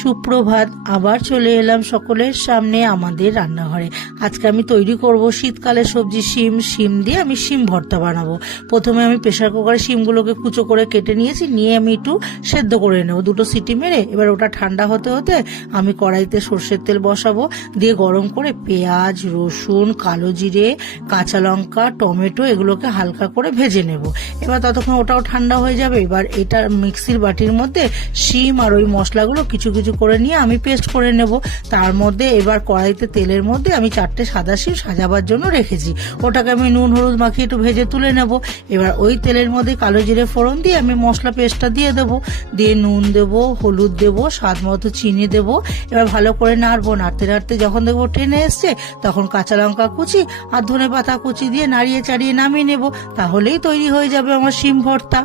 সুপ্রভাত, আবার চলে এলাম সকলের সামনে আমাদের রান্নাঘরে। আজকে আমি তৈরি করব শীতকালের সবজি শিম দিয়ে আমি শিম ভর্তা বানাবো। প্রথমে আমি প্রেসার কুকারে শিমগুলোকে কুচো করে কেটে নিয়েছি, নিয়ে আমি একটু সেদ্ধ করে নেবো, 2টো সিটি মেরে। এবার ওটা ঠান্ডা হতে হতে আমি কড়াইতে সর্ষের তেল বসাবো, দিয়ে গরম করে পেঁয়াজ, রসুন, কালো জিরে, কাঁচা লঙ্কা, টমেটো এগুলোকে হালকা করে ভেজে নেব। এবার ততক্ষণ ওটাও ঠান্ডা হয়ে যাবে। এবার এটা মিক্সির বাটির মধ্যে শিম আর ওই মশলাগুলো কিছু কিছু করে নিয়ে আমি পেস্ট করে নেব। তার মধ্যে এবার কড়াইতে তেলের মধ্যে আমি 4টে সাদা শিম সাজাবার জন্য রেখেছি, ওটাকে আমি নুন হলুদ মাখিয়ে একটু ভেজে তুলে নেব। এবার ওই তেলের মধ্যে কালো জিরে ফোড়ন দিয়ে আমি মশলা পেস্টটা দিয়ে দেবো, দিয়ে নুন দেবো, হলুদ দেবো, স্বাদ মতো চিনি দেবো। এবার ভালো করে নাড়বো, নাড়তে নাড়তে যখন দেখবো টেনে এসছে তখন কাঁচা লঙ্কা কুচি আর ধনে পাতা কুচি দিয়ে নাড়িয়ে চাড়িয়ে নামিয়ে নেব। তাহলেই তৈরি হয়ে যাবে আমার শিম ভর্তা।